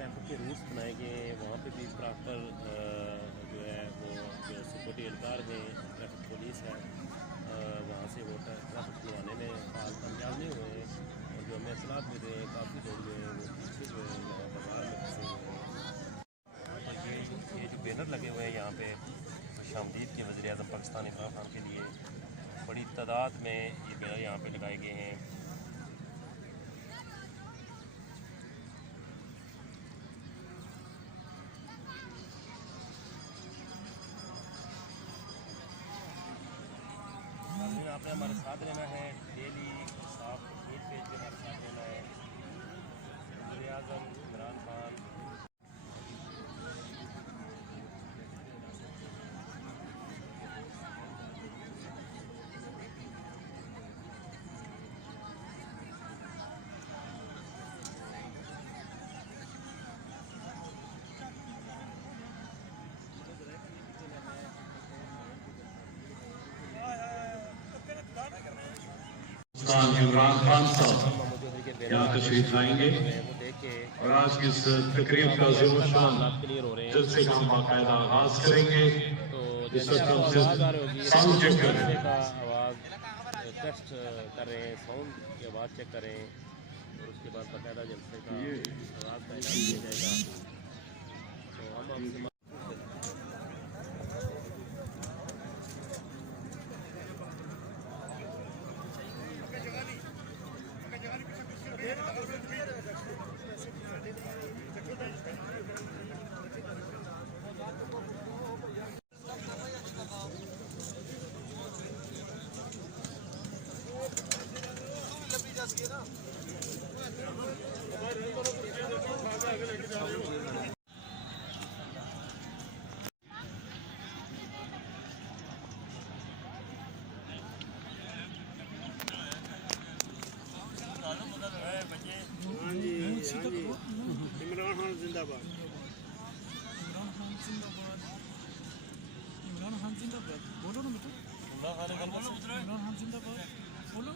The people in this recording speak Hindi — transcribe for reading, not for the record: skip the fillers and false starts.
ट्रैफिक के रूट्स बनाए गए हैं, वहाँ पे भी प्रॉपर जो है वो जो सिक्योरिटी एहलकार हैं, ट्रैफिक पुलिस है, वहाँ से वो ट्रैफिक खुलवाने में कामयाब नहीं हुए हैं। और जो हमें इतलात मिल रहे हैं काफ़ी लोग जो है वो पीछे जो है यहाँ बाजार में फंसे हुए हैं। और ये जो बैनर लगे हुए हैं यहाँ पे खुशामदीद के वज़ीर-ए-आज़म पाकिस्तान इमरान खान के लिए बड़ी तादाद में ये बैनर यहाँ पे लगाए गए हैं। आपने हमारे साथ रहना है, डेली साफ फीड पेज पे हमारे साथ रहना है। वज़ीर-ए-आज़म इमरान खान इमरान खान साहब यहाँ तशरीफ लाएंगे और आज की इस तकरीब का जलसे का हम बाकायदा आगाज करेंगे। इस वक्त हम साउंड चेक कर रहे हैं, आवाज़ टेस्ट कर रहे हैं, साउंड की आवाज़ चेक करें और उसके बाद बाकायदा जलसे का आगाज का ऐलान किया जाएगा। तो हम आपसे इमरान खान जिंदाबाद, इमरान खान जिंदाबाद। बोलो ना बेटा, इमरान खान जिंदाबाद बोलो।